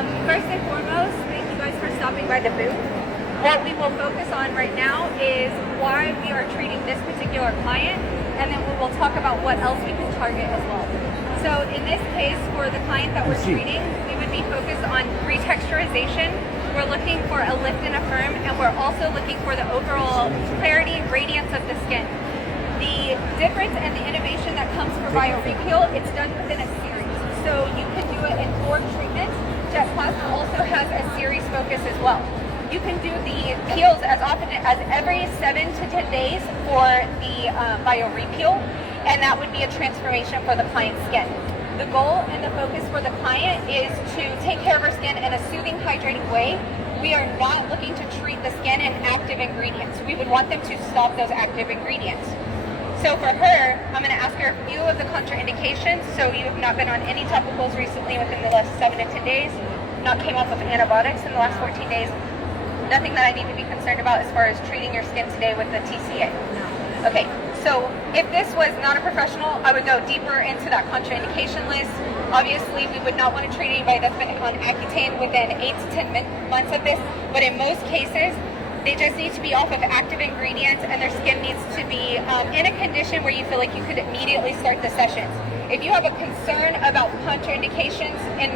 First and foremost, thank you guys for stopping by the booth. What we will focus on right now is why we are treating this particular client, and then we will talk about what else we can target as well. So in this case, for the client that we're treating, we would be focused on retexturization. We're looking for a lift and a firm, and we're also looking for the overall clarity, radiance of the skin. The difference and the innovation that comes for BioRePeel, it's done within a series. So you can do it in 4 treatments. Jet Plasma also has a series focus as well. You can do the peels as often as every 7 to 10 days for the BioRePeel, and that would be a transformation for the client's skin. The goal and the focus for the client is to take care of her skin in a soothing, hydrating way. We are not looking to treat the skin in active ingredients. We would want them to stop those active ingredients. So for her, I'm going to ask her a few of the contraindications. So you have not been on any topicals recently within the last 7 to 10 days, not came off of antibiotics in the last 14 days. Nothing that I need to be concerned about as far as treating your skin today with the TCA. No. Okay, so if this was not a professional, I would go deeper into that contraindication list. Obviously, we would not want to treat anybody that's been on Accutane within 8 to 10 months of this, but in most cases, they just need to be off of active ingredients, and their skin needs to be in a condition where you feel like you could immediately start the sessions. If you have a concern about contraindications in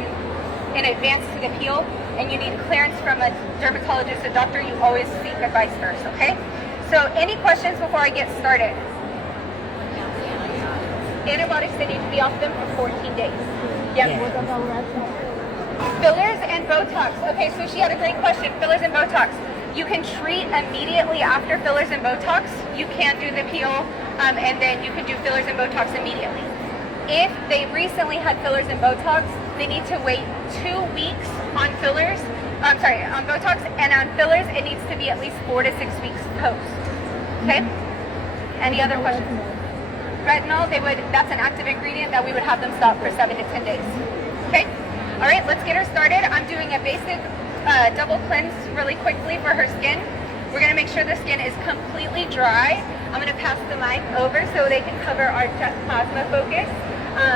advance to the peel, and you need clearance from a dermatologist, a doctor, you always seek advice first, okay? So any questions before I get started? Antibiotics, they need to be off them for 14 days. Yep. Fillers and Botox. Okay, so she had a great question. Fillers and Botox. You can treat immediately after fillers and Botox. You can do the peel, and then you can do fillers and Botox immediately. If they recently had fillers and Botox, they need to wait 2 weeks on fillers. On Botox, and on fillers, it needs to be at least 4 to 6 weeks post. Okay? Any other questions? Retinol, that's an active ingredient that we would have them stop for 7 to 10 days. Okay? All right, let's get her started. I'm doing a basic double cleanse really quickly for her skin. We're gonna make sure the skin is completely dry. I'm gonna pass the mic over so they can cover our Jet Plasma focus.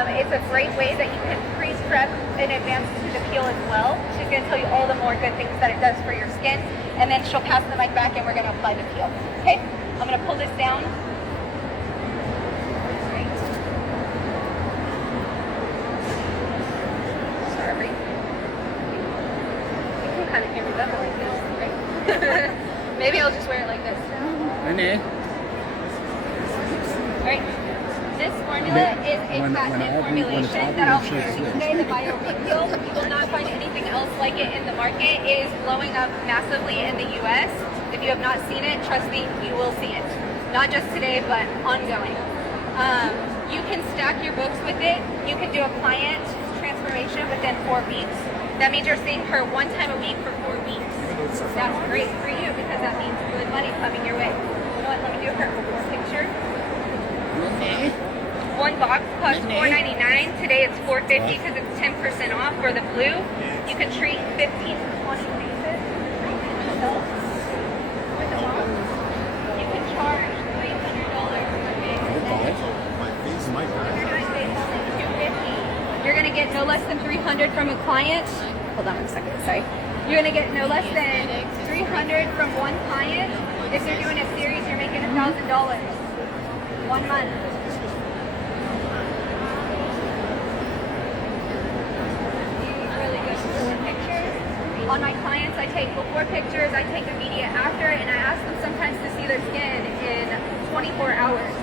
It's a great way that you can pre-prep in advance to the peel as well. She's going to tell you all the more good things that it does for your skin, and then she'll pass the mic back and we're going to apply the peel. Okay? I'm going to pull this down. Great. Sorry. You can kind of hear me better like this, right? Maybe I'll just wear it like this. Alright. This formula is a patented formulation that I'll be using today, the BioRePeel. You will not find anything else like it in the market. It is blowing up massively in the US. If you have not seen it, trust me, you will see it. Not just today, but ongoing. You can stack your books with it. You can do a client transformation within 4 weeks. That means you're seeing her 1 time a week for 4 weeks. That's great for you because that means good money coming your way. You know what, let me do her before picture. Okay. 1 box costs $4.99. Today it's $4.50 because it's 10% off for the blue. You can treat 15 to 20 cases yourself with a box. You can charge $300 per case. You're going to get no less than $300 from a client. Hold on 1 second, sorry. You're going to get no less than $300 from one client. If you're doing a series, you're making $1,000. 1 month. Really good before pictures. On my clients, I take before pictures, I take immediate after, and I ask them sometimes to see their skin in 24 hours.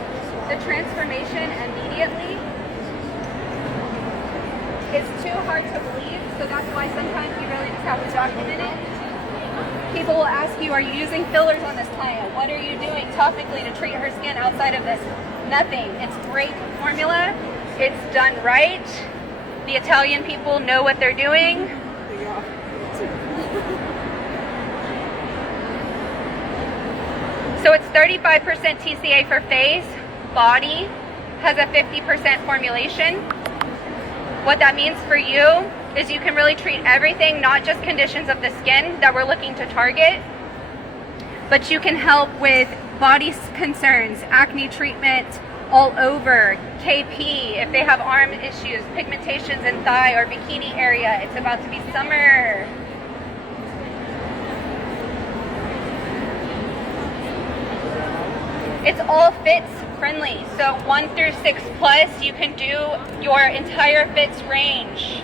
The transformation immediately is too hard to believe, so that's why sometimes you really just have to document it. People will ask you, are you using fillers on this client? What are you doing topically to treat her skin outside of this? Nothing. It's great formula. It's done right. The Italian people know what they're doing. So it's 35% TCA for face. Body has a 50% formulation. What that means for you is you can really treat everything, not just conditions of the skin that we're looking to target, but you can help with body concerns, acne treatment, all over, KP, if they have arm issues, pigmentations in thigh or bikini area, it's about to be summer. It's all fits friendly, so 1 through 6 plus, you can do your entire fits range.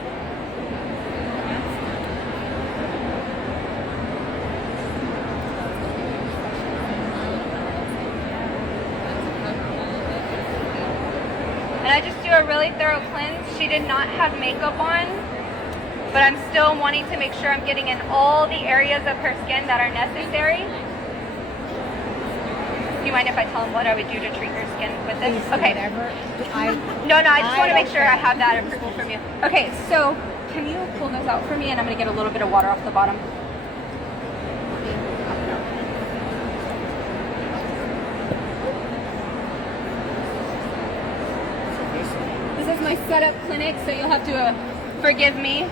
And I just do a really thorough cleanse. She did not have makeup on, but I'm still wanting to make sure I'm getting in all the areas of her skin that are necessary. Do you mind if I tell them what I would do to treat your skin with this? Okay. No, I just want to make sure I have that approval from you. Okay, so can you pull those out for me? And I'm going to get a little bit of water off the bottom. This is my setup clinic, so you'll have to forgive me.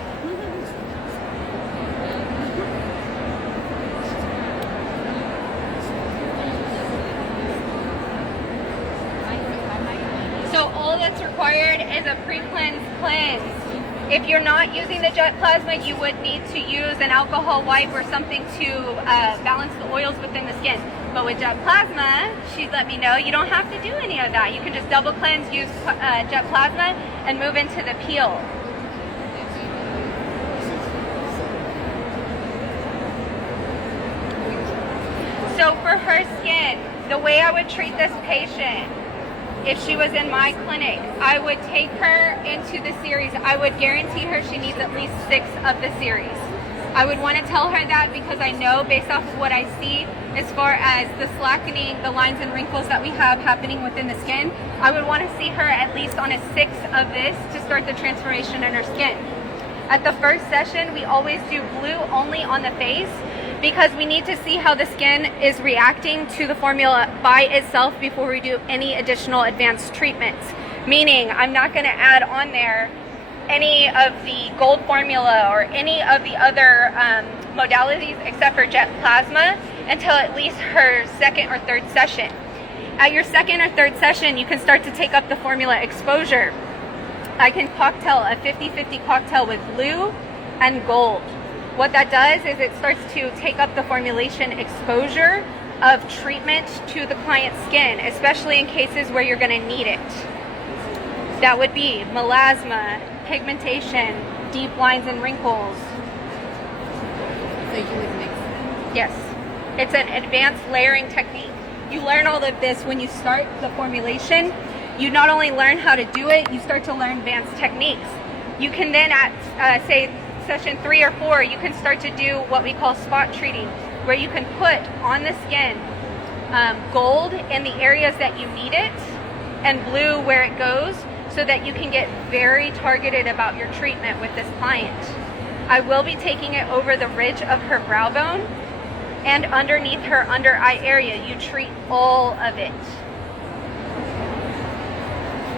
So all that's required is a pre-cleanse cleanse. If you're not using the jet plasma, you would need to use an alcohol wipe or something to balance the oils within the skin. But with jet plasma, she let me know you don't have to do any of that. You can just double cleanse, use jet plasma, and move into the peel. So for her skin, the way I would treat this patient, if she was in my clinic, I would take her into the series. I would guarantee her she needs at least 6 of the series. I would want to tell her that because I know based off of what I see as far as the slackening, the lines and wrinkles that we have happening within the skin, I would want to see her at least on a 6 of this to start the transformation in her skin. At the first session, we always do blue only on the face because we need to see how the skin is reacting to the formula by itself before we do any additional advanced treatments. Meaning, I'm not going to add on there any of the gold formula or any of the other modalities except for jet plasma until at least her 2nd or 3rd session. At your 2nd or 3rd session, you can start to take up the formula exposure. I can cocktail a 50-50 cocktail with blue and gold. What that does is it starts to take up the formulation exposure of treatment to the client's skin, especially in cases where you're going to need it. That would be melasma, pigmentation, deep lines and wrinkles. So you would mix it? Yes. It's an advanced layering technique. You learn all of this when you start the formulation. You not only learn how to do it, you start to learn advanced techniques. You can then at, say, session 3 or 4, you can start to do what we call spot treating, where you can put on the skin gold in the areas that you need it and blue where it goes, so that you can get very targeted about your treatment with this client. I will be taking it over the ridge of her brow bone and underneath her under eye area. You treat all of it.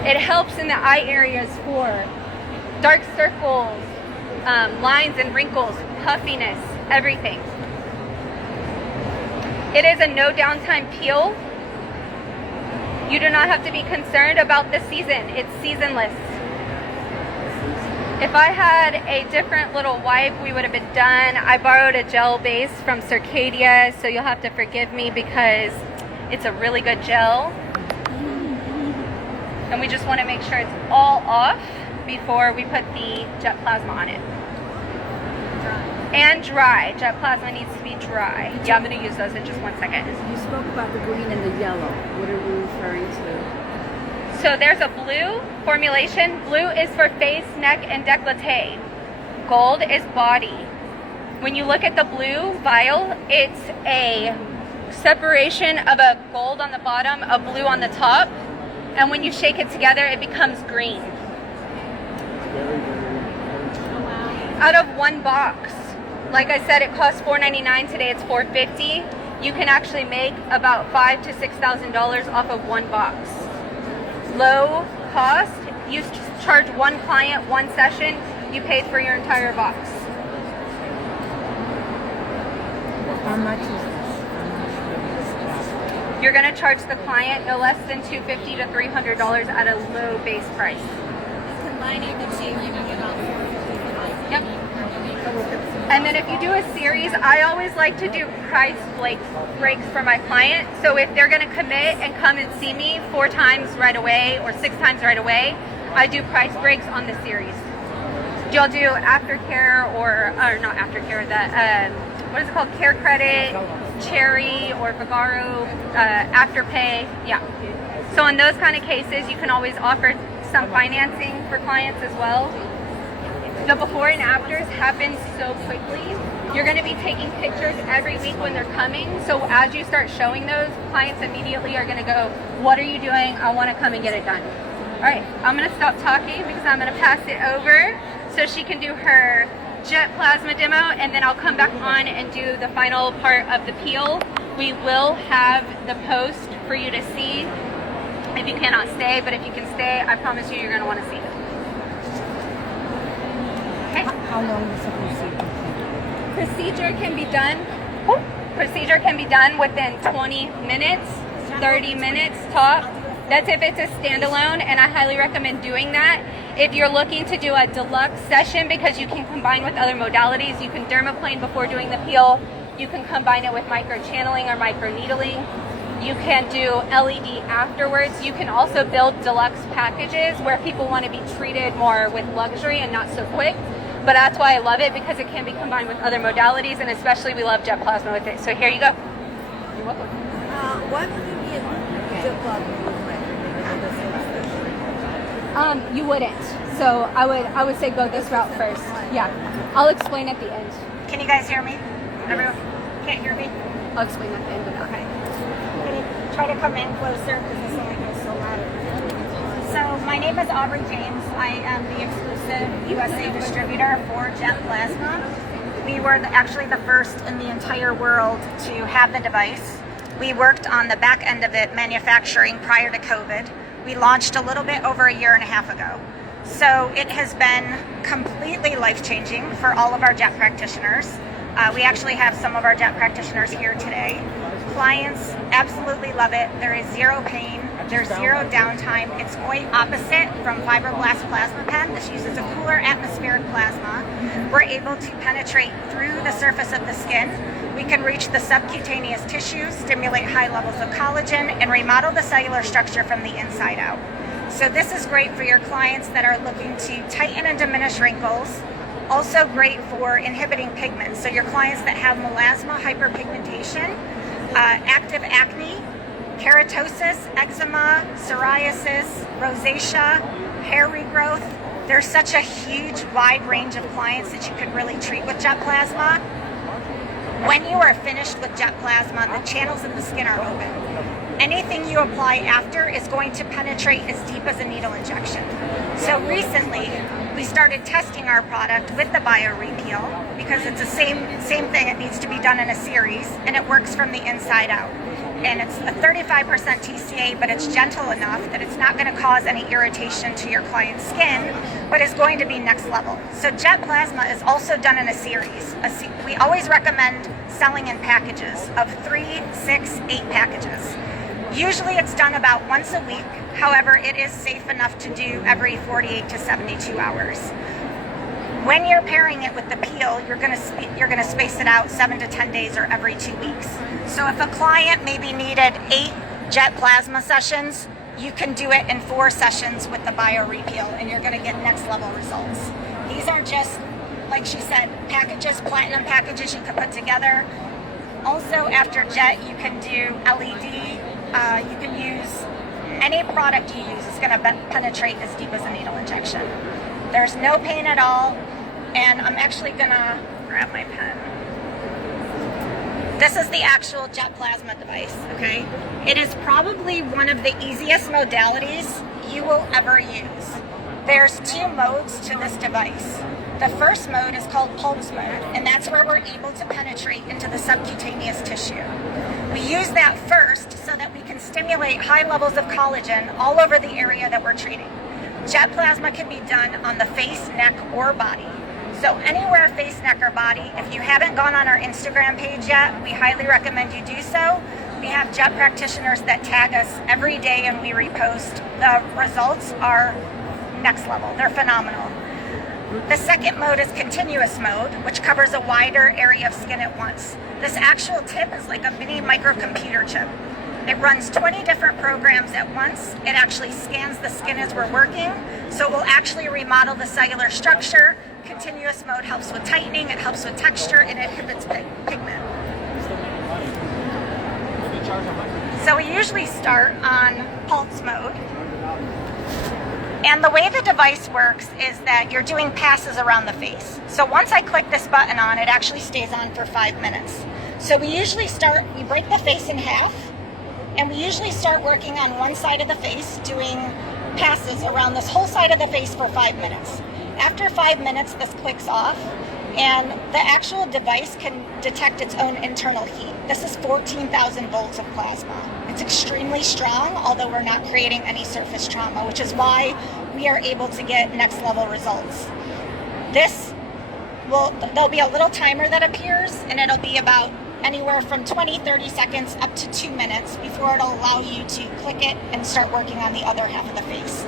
It helps in the eye areas for dark circles, lines and wrinkles, puffiness, everything. It is a no downtime peel. You do not have to be concerned about the season. It's seasonless. If I had a different little wipe, we would have been done. I borrowed a gel base from Circadia, so you'll have to forgive me because it's a really good gel. And we just want to make sure it's all off before we put the jet plasma on it. And dry. Jet plasma needs to be dry. Yeah, I'm going to use those in just 1 second. You spoke about the green and the yellow. What are we referring to? So there's a blue formulation. Blue is for face, neck, and décolleté. Gold is body. When you look at the blue vial, it's a separation of a gold on the bottom, a blue on the top. And when you shake it together, it becomes green. Out of one box. Like I said, it costs $4.99. Today it's $4.50. You can actually make about $5,000 to $6,000 off of one box. Low cost. You charge one client, one session. You paid for your entire box. How much is you're going to charge the client no less than $250 to $300 at a low base price. Combining the two, you can get about $455. Yep. And then if you do a series, I always like to do price breaks for my client. So if they're going to commit and come and see me 4 times right away or 6 times right away, I do price breaks on the series. Do y'all do aftercare or not aftercare, that what is it called, care credit, cherry or Vigaro, afterpay? Yeah. So in those kind of cases, you can always offer some financing for clients as well. The before and afters happen so quickly. You're going to be taking pictures every week when they're coming. So as you start showing those, clients immediately are going to go, what are you doing? I want to come and get it done. All right, I'm going to stop talking because I'm going to pass it over so she can do her jet plasma demo, and then I'll come back on and do the final part of the peel. We will have the post for you to see if you cannot stay, but if you can stay, I promise you, you're going to want to see it. Okay. How long is the procedure? Procedure can be done within 20 minutes, 30 minutes top. That's if it's a standalone, and I highly recommend doing that. If you're looking to do a deluxe session, because you can combine with other modalities, you can dermaplane before doing the peel, you can combine it with micro-channeling or micro-needling, you can do LED afterwards. You can also build deluxe packages where people want to be treated more with luxury and not so quick. But that's why I love it, because it can be combined with other modalities, and especially we love jet plasma with it. So here you go. You're welcome. Why would you need jet plasma? You wouldn't. So I would say go this route first. Yeah. I'll explain at the end. Can you guys hear me? Everyone can't hear me? I'll explain at the end of that. Okay. Can you try to come in closer because this only goes so loud? So my name is Aubrey James. I am the exclusive USA distributor for Jet Plasma. We were actually the first in the entire world to have the device. We worked on the back end of it, manufacturing, prior to COVID. We launched a little bit over a year and a half ago. So it has been completely life-changing for all of our jet practitioners. We actually have some of our jet practitioners here today. Clients absolutely love it. There is zero pain. There's zero downtime. It's quite opposite from fibroblast plasma pen. This uses a cooler atmospheric plasma. We're able to penetrate through the surface of the skin. We can reach the subcutaneous tissues, stimulate high levels of collagen, and remodel the cellular structure from the inside out. So this is great for your clients that are looking to tighten and diminish wrinkles. Also great for inhibiting pigments. So your clients that have melasma, hyperpigmentation, active acne, keratosis, eczema, psoriasis, rosacea, hair regrowth. There's such a huge, wide range of clients that you could really treat with jet plasma. When you are finished with jet plasma, the channels in the skin are open. Anything you apply after is going to penetrate as deep as a needle injection. So recently, we started testing our product with the BioRePeel because it's the same thing. It needs to be done in a series, and it works from the inside out. And it's a 35% TCA, but it's gentle enough that it's not going to cause any irritation to your client's skin, but is going to be next level. So jet plasma is also done in a series. We always recommend selling in packages of 3, 6, 8 packages. Usually it's done about once a week. However, it is safe enough to do every 48 to 72 hours. When you're pairing it with the peel, you're going to space it out 7 to 10 days or every 2 weeks. So if a client maybe needed 8 jet plasma sessions, you can do it in 4 sessions with the BioRePeel, and you're going to get next level results. These are just, like she said, packages, platinum packages you can put together. Also, after jet, you can do LED. You can use any product you use is going to penetrate as deep as a needle injection. There's no pain at all, and I'm actually going to grab my pen. This is the actual jet plasma device, okay? It is probably one of the easiest modalities you will ever use. There's 2 modes to this device. The first mode is called pulse mode, and that's where we're able to penetrate into the subcutaneous tissue. We use that first so that we can stimulate high levels of collagen all over the area that we're treating. Jet plasma can be done on the face, neck, or body. So anywhere face, neck, or body. If you haven't gone on our Instagram page yet, we highly recommend you do so. We have jet practitioners that tag us every day and we repost. The results are next level. They're phenomenal. The second mode is continuous mode, which covers a wider area of skin at once. This actual tip is like a mini microcomputer chip. It runs 20 different programs at once. It actually scans the skin as we're working, so it will actually remodel the cellular structure. Continuous mode helps with tightening, it helps with texture, and it inhibits pigment. So we usually start on pulse mode. And the way the device works is that you're doing passes around the face. So once I click this button on, it actually stays on for 5 minutes. So we usually we break the face in half, and we usually start working on one side of the face, doing passes around this whole side of the face for 5 minutes. After 5 minutes, this clicks off, and the actual device can detect its own internal heat. This is 14,000 volts of plasma. It's extremely strong, although we're not creating any surface trauma, which is why we are able to get next level results. There'll be a little timer that appears, and it'll be about anywhere from 20-30 seconds up to 2 minutes before it'll allow you to click it and start working on the other half of the face.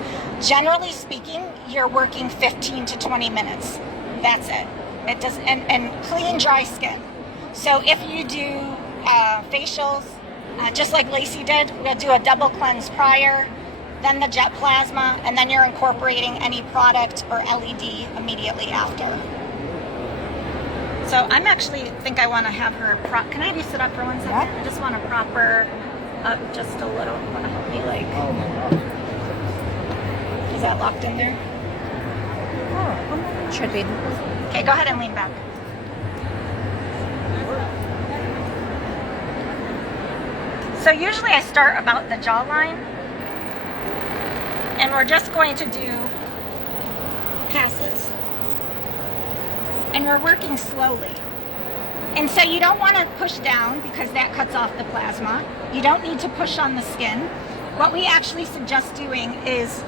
Generally speaking, you're working 15 to 20 minutes. That's it. It does, and clean, dry skin. So if you do facials, just like Lacey did, we'll do a double cleanse prior, then the jet plasma, and then you're incorporating any product or LED immediately after. So I'm actually think I want to have her can I have you sit up for 1 second? Yeah. I just want to prop her up just a little. Want to help me is that locked in there? Should be. Okay, go ahead and lean back. So usually I start about the jawline, and we're just going to do passes. And we're working slowly. And so you don't want to push down because that cuts off the plasma. You don't need to push on the skin. What we actually suggest doing is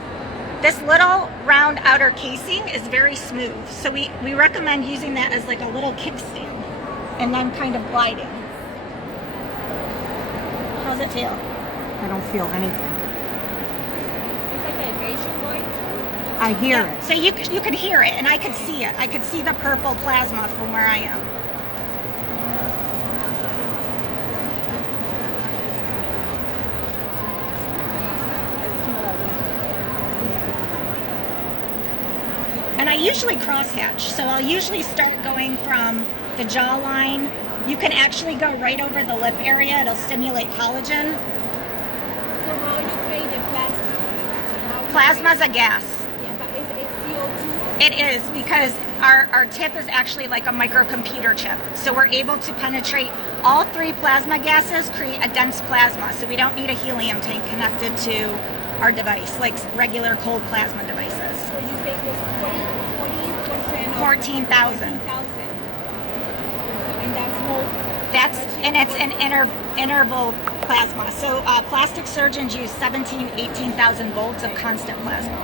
this little round outer casing is very smooth. So we recommend using that as like a little kickstand and then kind of gliding. How's it feel? I don't feel anything. Is that vibration going? I hear it. So you could hear it, and I could see it. I could see the purple plasma from where I am. And I usually crosshatch, so I'll usually start going from the jawline. You can actually go right over the lip area. It'll stimulate collagen. So how you create the plasma? Plasma's a gas. Yeah, but is it CO2? It is, because our tip is actually like a microcomputer chip. So we're able to penetrate all 3 plasma gases, create a dense plasma. So we don't need a helium tank connected to our device, like regular cold plasma devices. So you say this 40% of 14,000. And that's more. And it's an interval plasma. So plastic surgeons use 18,000 volts of constant plasma.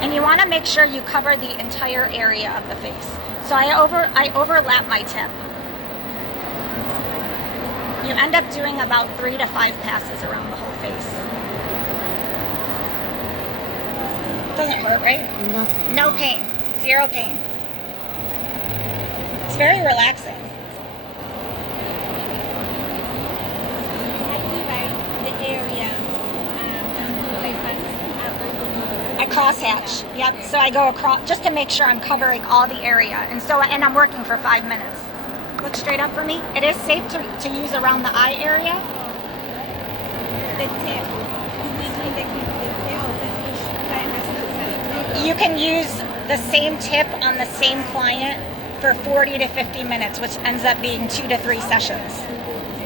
And you want to make sure you cover the entire area of the face. So I overlap my tip. You end up doing about 3 to 5 passes around the whole face. Doesn't hurt, right? Nothing. No pain. 0 pain. It's very relaxing. The area. I crosshatch. Yep. So I go across just to make sure I'm covering all the area. And I'm working for 5 minutes. Look straight up for me. It is safe to use around the eye area. The tip. You can use the same tip on the same client for 40 to 50 minutes, which ends up being 2 to 3 sessions.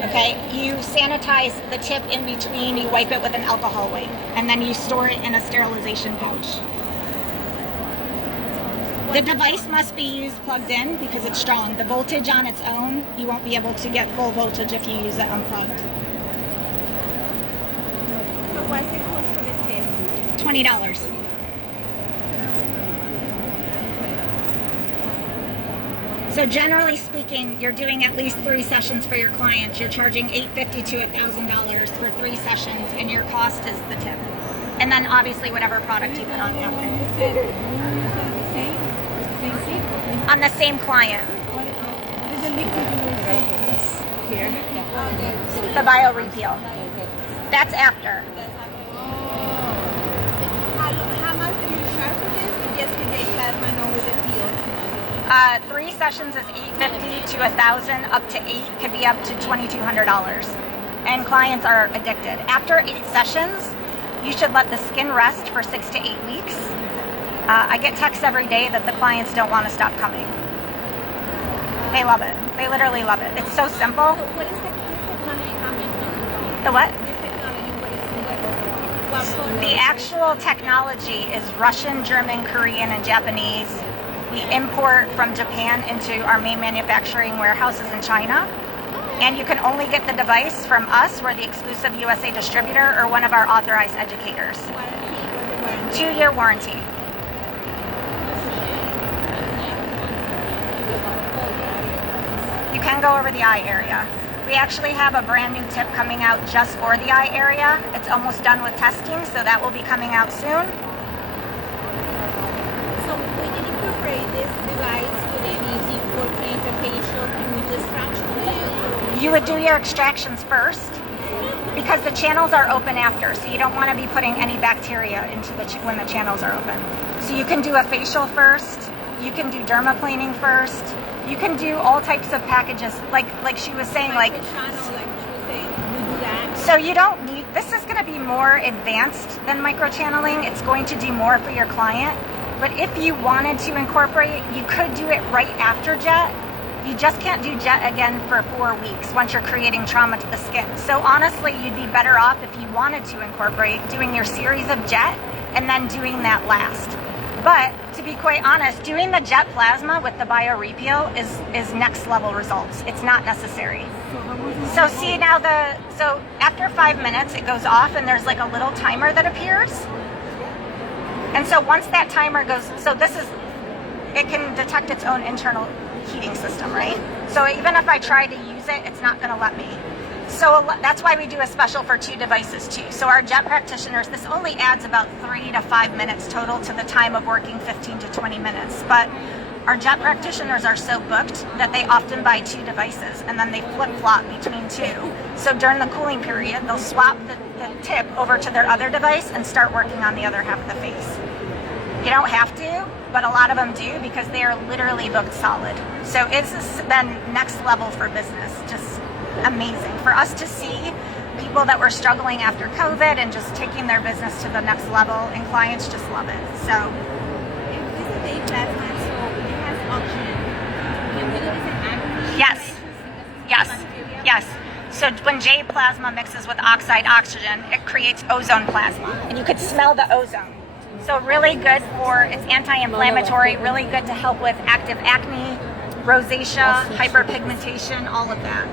Okay, you sanitize the tip in between, you wipe it with an alcohol wipe, and then you store it in a sterilization pouch. The device must be used plugged in because it's strong. The voltage on its own, you won't be able to get full voltage if you use it unplugged. So what's the cost for the tip? $20. So generally speaking, you're doing at least 3 sessions for your clients. You're charging $850 to $1,000 for 3 sessions, and your cost is the tip. And then obviously whatever product you put on top. On the same client. The BioRePeel. That's after. How much do you charge for this? Yesterday, plasma and with the peels. 3 sessions is $850 to $1,000, up to 8 could be up to $2,200. And clients are addicted. After 8 sessions, you should let the skin rest for 6 to 8 weeks. I get texts every day that the clients don't want to stop coming. They love it. They literally love it. It's so simple. So what is the technology coming from? The what? This technology, what is The actual technology is Russian, German, Korean, and Japanese. We import from Japan into our main manufacturing warehouses in China. And you can only get the device from us. We're the exclusive USA distributor or one of our authorized educators. 2-year warranty. You can go over the eye area. We actually have a brand new tip coming out just for the eye area. It's almost done with testing, so that will be coming out soon. So when you incorporate this device with any deep work change or facial, can we do extraction? You would do your extractions first because the channels are open after, so you don't want to be putting any bacteria into when the channels are open. So you can do a facial first. You can do dermaplaning first. You can do all types of packages, like she was saying, like. So you don't need. This is going to be more advanced than microchanneling. It's going to do more for your client. But if you wanted to incorporate, you could do it right after jet. You just can't do jet again for 4 weeks once you're creating trauma to the skin. So honestly, you'd be better off if you wanted to incorporate doing your series of jet and then doing that last. But to be quite honest, doing the jet plasma with the BioRePeel is next level results. It's not necessary. So see now so after 5 minutes it goes off and there's like a little timer that appears. And so once that timer goes, so it can detect its own internal heating system, right? So even if I try to use it, it's not gonna let me. So that's why we do a special for 2 devices too. So our jet practitioners, this only adds about 3 to 5 minutes total to the time of working 15 to 20 minutes. But our jet practitioners are so booked that they often buy 2 devices and then they flip-flop between 2. So during the cooling period, they'll swap the tip over to their other device and start working on the other half of the face. You don't have to, but a lot of them do because they are literally booked solid. So it's then next level for business, just amazing. For us to see people that were struggling after COVID and just taking their business to the next level, and clients just love it. So This is a plasma, so it has oxygen. Can we do this in agri? yes. So when J plasma mixes with oxygen, it creates ozone plasma, and you could smell the ozone. So really good it's anti-inflammatory, really good to help with active acne, rosacea, hyperpigmentation, all of that.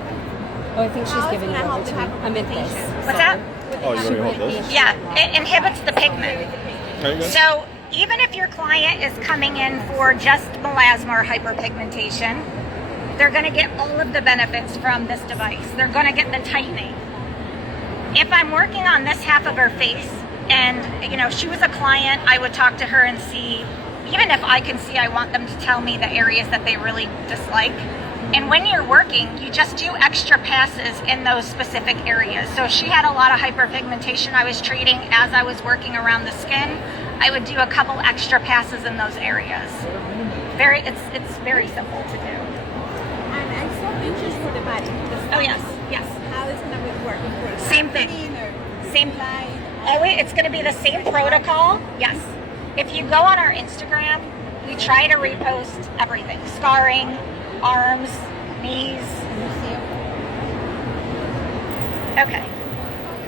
Oh, I think she's giving you over to me. I'm in this. What's that? Oh, you want to hold this? Yeah, it inhibits the pigment. There you go. So even if your client is coming in for just melasma or hyperpigmentation, they're going to get all of the benefits from this device. They're going to get the tightening. If I'm working on this half of her face, and she was a client, I would talk to her and see, even if I can see, I want them to tell me the areas that they really dislike. And when you're working, you just do extra passes in those specific areas. So if she had a lot of hyperpigmentation I was treating as I was working around the skin, I would do a couple extra passes in those areas. It's very simple to do. And I saw pictures for the body. Oh yes. How is it going to be working for it? Same thing. Same. It's going to be the same protocol. Yes. If you go on our Instagram, we try to repost everything. Scarring, arms, knees. Okay.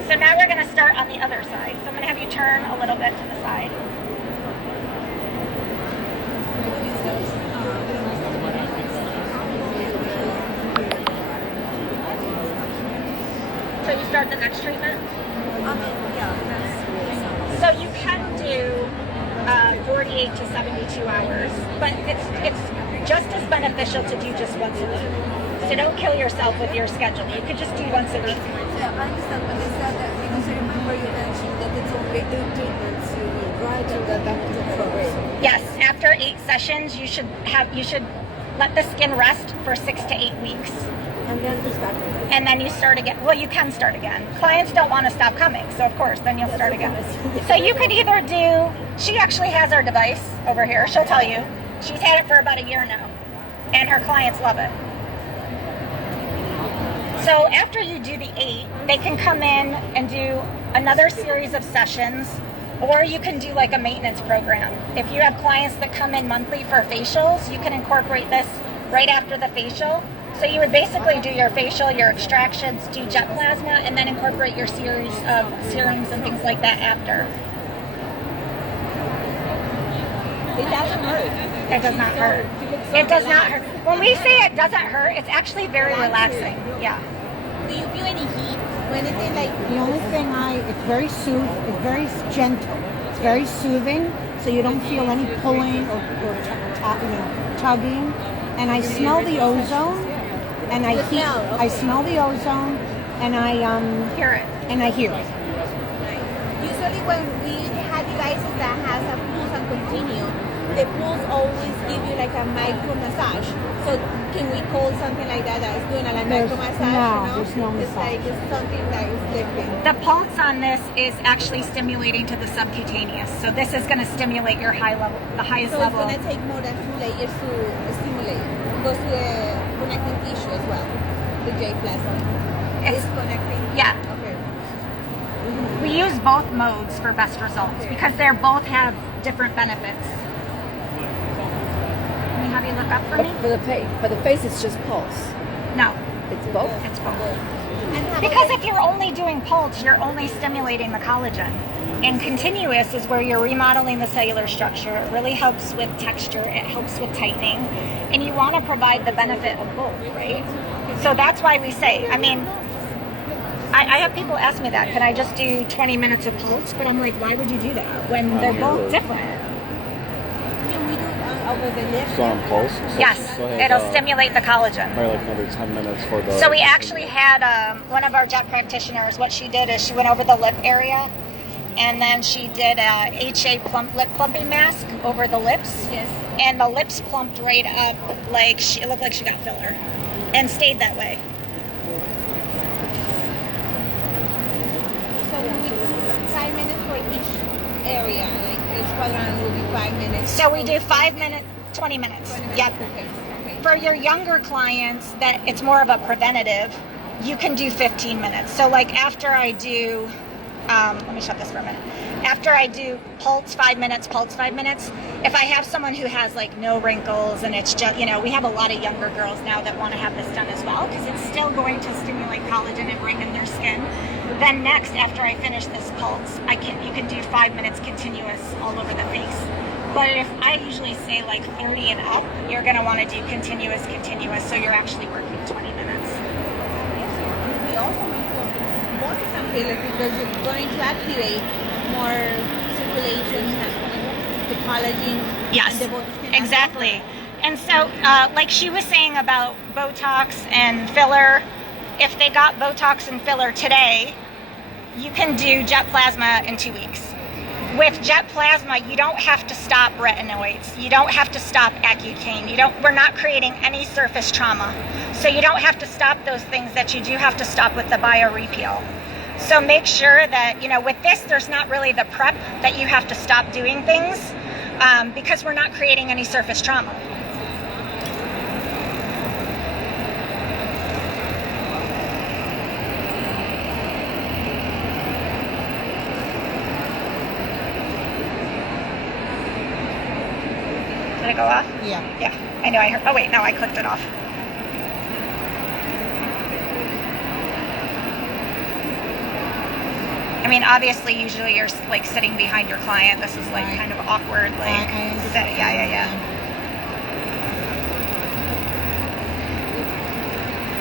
So now we're going to start on the other side. So I'm going to have you turn a little bit to the side. So you start the next treatment? So you can do 48 to 72 hours, but it's just as beneficial to do just once a week. So don't kill yourself with your schedule. You could just do once a week. Yeah, I understand, but is that because I remember you mentioned that it's only 8 treatments you need, right? And that program. Yes, after 8 sessions, you should let the skin rest for 6 to 8 weeks. And then you start again. And then you start again. Well, you can start again. Clients don't want to stop coming, so of course, then you'll start again. So you could either do, she actually has our device over here. She'll tell you. She's had it for about a year now, and her clients love it. So after you do the 8, they can come in and do another series of sessions, or you can do like a maintenance program. If you have clients that come in monthly for facials, you can incorporate this right after the facial. So you would basically do your facial, your extractions, do jet plasma, and then incorporate your series of serums and things like that after. It doesn't hurt. It does not hurt. It does not hurt. When we say it doesn't hurt, it's actually very relaxing. Yeah. Do you feel any heat or anything like? The only thing it's very it's very gentle. It's very soothing, so you don't feel any pulling or tugging. And I smell the ozone, and I smell the ozone, and I Hear it. and I hear it. Usually when we have devices that has a pulse and continue, the pulse always give you like a micro massage. So can we call something like that is doing a micro massage? No, there's no It's like massage. it's something that is different. The pulse on this is actually stimulating to the subcutaneous. So this is going to stimulate your the highest So level. it's gonna take more than 2 layers to stimulate. It goes to the connecting tissue as well. The J plasma. It's connecting. Yeah. Okay. We use both modes for best results because they both have different benefits. Can you have you look up for me? For the face, it's just pulse. No, It's both. it's both. And how Because about if you're only doing pulse, you're only stimulating the collagen. And continuous is where you're remodeling the cellular structure. It really helps with texture. It helps with tightening. And you want to provide the benefit of both, right? So that's why we say, I mean, I have people ask me that, can I just do 20 minutes of pulse? But I'm like, why would you do that when they're both different? can we do over the lips? So on pulse? Yes, So it has, it'll stimulate the collagen. Probably like another 10 minutes for the... So we actually had one of our jet practitioners, what she did is she went over the lip area and then she did a HA lip plumping mask over the lips. Yes. And the lips plumped right up like it looked like she got filler and stayed that way. So we do 5 minutes for each area, like each quadrant will be 5 minutes. So we do 5 minutes, 20 minutes. Yep. Okay. For your younger clients that it's more of a preventative, you can do 15 minutes. So like after I do, let me shut this for a minute. After I do pulse 5 minutes, if I have someone who has like no wrinkles and it's just, we have a lot of younger girls now that want to have this done as well because it's still going to stimulate collagen and brighten their skin. Then next, after I finish this pulse, you can do 5 minutes continuous all over the face. But if I usually say like 30 and up, you're going to want to do continuous, so you're actually working 20 minutes. We also need for body and fillers because you're going to activate more circulation and the collagen. Yes, and the body skin. exactly. And so, like she was saying about Botox and filler, if they got Botox and filler today, you can do jet plasma in 2 weeks. With jet plasma, you don't have to stop retinoids. You don't have to stop Accutane. We're not creating any surface trauma. So you don't have to stop those things that you do have to stop with the BioRePeel. So make sure that, with this, there's not really the prep that you have to stop doing things because we're not creating any surface trauma. Did it go off? Yeah. Yeah, I know I heard. Oh wait, no, I clicked it off. I mean, obviously, usually you're like sitting behind your client. This is like kind of awkward, like, I understand. yeah.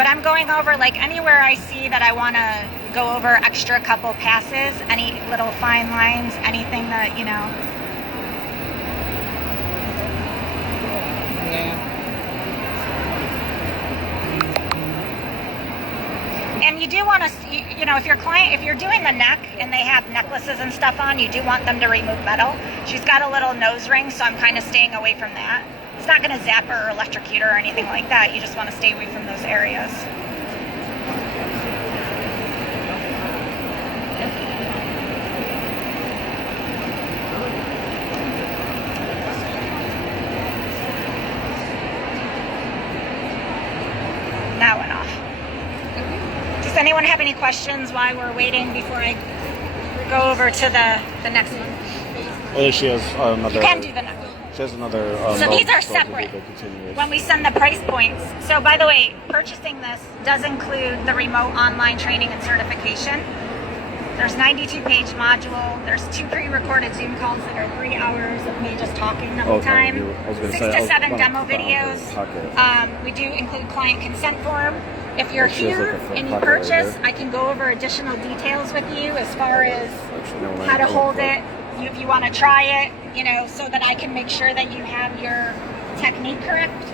But I'm going over, like, anywhere I see that I want to go over extra couple passes, any little fine lines, anything that, you know. Yeah. And you do want to, you know, if you're doing the neck and they have necklaces and stuff on, you do want them to remove metal. She's got a little nose ring, so I'm kind of staying away from that. It's not going to zap her or electrocute her or anything like that. You just want to stay away from those areas. That went off. Does anyone have any questions while we're waiting before I go over to the next one? Well, she has another. You can do the next. She has another. So these are so we separate go continuous. when we send the price points. So by the way, purchasing this does include the remote online training and certification. There's 92-page module. There's 2 pre-recorded Zoom calls that are 3 hours of me just talking the whole time. 6 to 7 demo videos. We do include client consent form. If you're here and you purchase, I can go over additional details with you as far as how to hold it, if you want to try it, you know, so that I can make sure that you have your technique correct.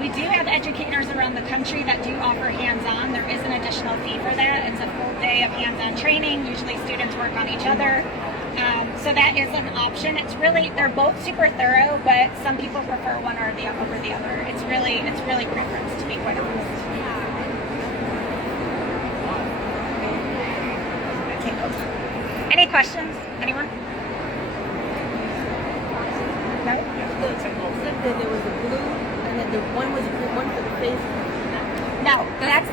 We do have educators around the country that do offer hands-on. There is an additional fee for that. It's a full day of hands-on training. Usually students work on each other. So that is an option. It's really, they're both super thorough, but some people prefer one or the over the other. It's really preference, to be quite honest. Any questions? Anyone? No? There was a blue, and then the one was one for the face. No, that's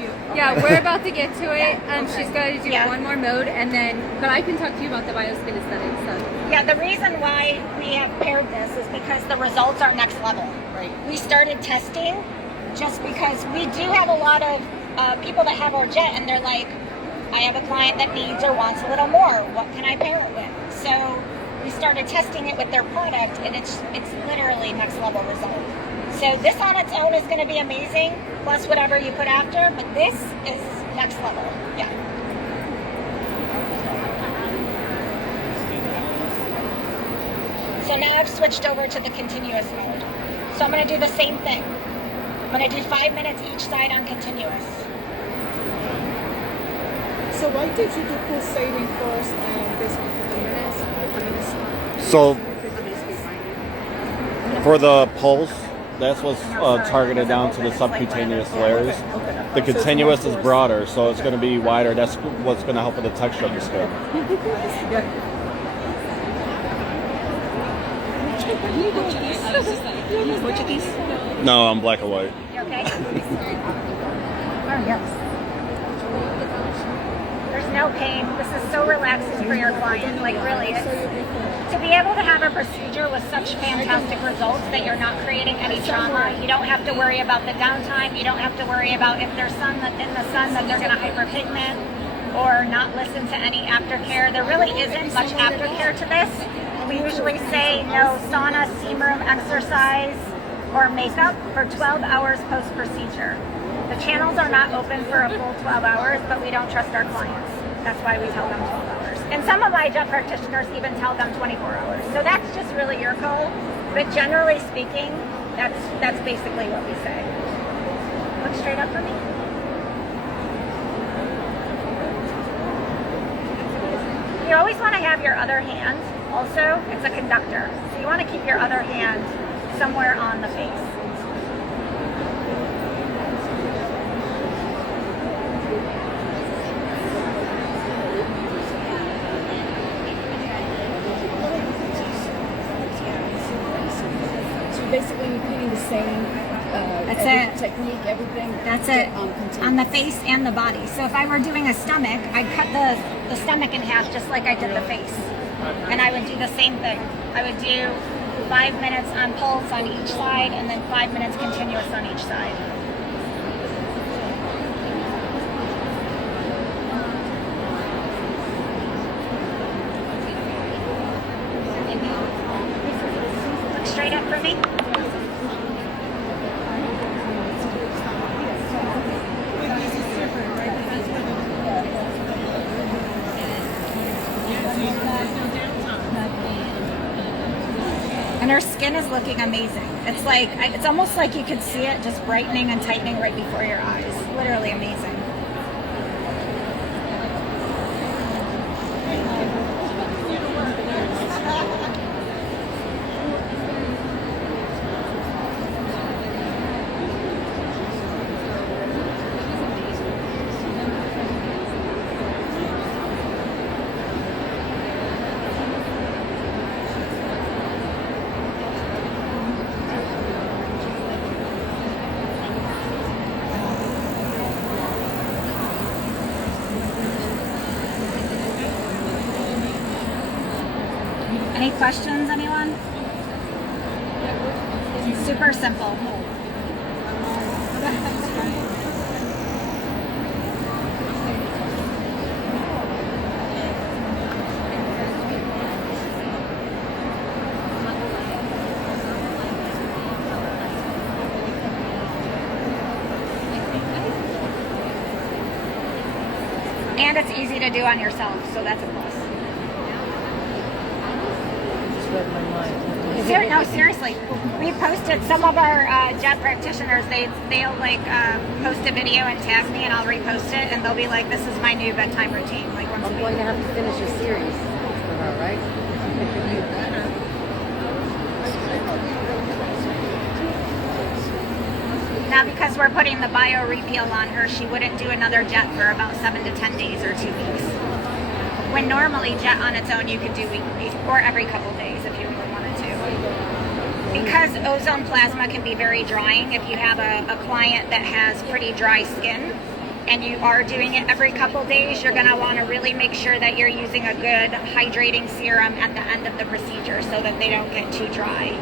you. Yeah, we're about to get to it. She's got to do Yeah. one more mode, and then, but I can talk to you about the bioskin aesthetics stuff. Yeah, the reason why we have paired this is because the results are next level. Right. We started testing just because we do have a lot of people that have our jet, and they're like, I have a client that needs or wants a little more. What can I pair it with? So we started testing it with their product, and it's literally next level result. So this on its own is going to be amazing, plus whatever you put after, but this is next level. Yeah. So now I've switched over to the continuous mode. So I'm going to do the same thing. I'm going to do 5 minutes each side on continuous. So why did you do pulsating first and this one continuous? So for the pulse, that's what's targeted down to the subcutaneous layers. The continuous is broader, so it's going to be wider. That's what's going to help with the texture of the skin. Portuguese? No, I'm black and white. You okay? Oh, yes. There's no pain. This is so relaxing for your client. Like, really, to be able to have a procedure with such fantastic results that you're not creating any trauma. You don't have to worry about the downtime. You don't have to worry about if there's sun in the sun that they're going to hyperpigment or not listen to any aftercare. There really isn't much aftercare to this. We usually say no sauna, steam room, exercise, or makeup for 12 hours post-procedure. The channels are not open for a full 12 hours, but we don't trust our clients. That's why we tell them 12 hours. And some of my jet practitioners even tell them 24 hours. So that's just really your call. But generally speaking, that's basically what we say. Look straight up for me. You always want to have your other hand. Also, it's a conductor. So you want to keep your other hand somewhere on the face. So basically repeating the same technique, everything. That's it. On the face and the body. So if I were doing a stomach, I'd cut the stomach in half just like I did the face. And I would do the same thing. I would do 5 minutes on pulse on each side and then 5 minutes continuous on each side. Look straight up for me. And her skin is looking amazing. It's like, it's almost like you could see it just brightening and tightening right before your eyes. Literally amazing. Any questions, anyone? It's super simple. And it's easy to do on yourself, so that's a plus. No, seriously. We posted, some of our jet practitioners, they'll like post a video and tag me, and I'll repost it, and they'll be like, "This is my new bedtime routine." Like once I'm going to have to finish a series for her, right? Now, because we're putting the BioRePeel on her, she wouldn't do another jet for about 7 to 10 days or 2 weeks. When normally jet on its own, you could do weekly or every couple days if you really wanted to. Because ozone plasma can be very drying, if you have a client that has pretty dry skin and you are doing it every couple days, you're going to want to really make sure that you're using a good hydrating serum at the end of the procedure so that they don't get too dry.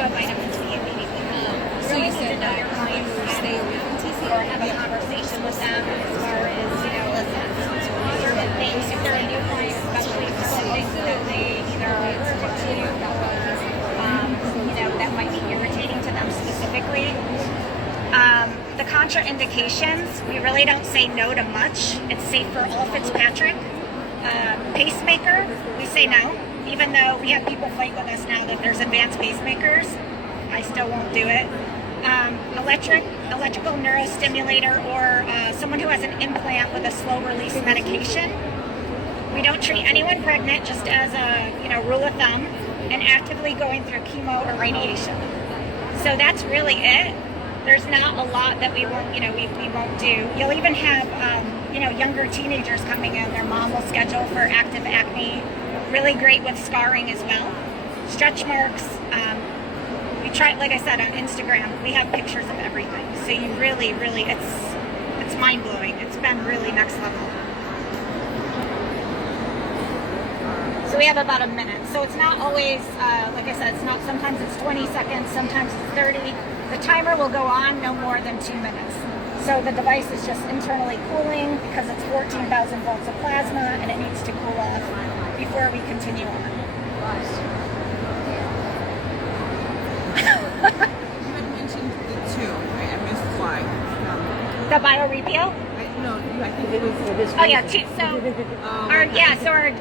A vitamin C immediately. So you said know your clients stay with or have a conversation with them as far as, you know, certain things, if they're a new client, especially certain things that they either are allergic to or, you know, that might be irritating to them specifically. The contraindications, we really don't say no to much. It's safe for all Fitzpatrick. Pacemaker, we say no. Even though we have people fight with us now that there's advanced pacemakers, I still won't do it. Electrical neurostimulator, or someone who has an implant with a slow release medication. We don't treat anyone pregnant, just as a rule of thumb, and actively going through chemo or radiation. So that's really it. There's not a lot that we won't do. You'll even have younger teenagers coming in. Their mom will schedule for active acne. Really great with scarring as well. Stretch marks. We try, like I said, on Instagram, we have pictures of everything. So you really, it's mind blowing. It's been really next level. So we have about a minute. So it's not always, like I said, it's not, sometimes it's 20 seconds, sometimes it's 30. The timer will go on no more than 2 minutes. So the device is just internally cooling because it's 14,000 volts of plasma and it needs to cool off before we continue on. You had mentioned the two, right? I missed why. The BioRePeel? No, I think it was. Oh yeah,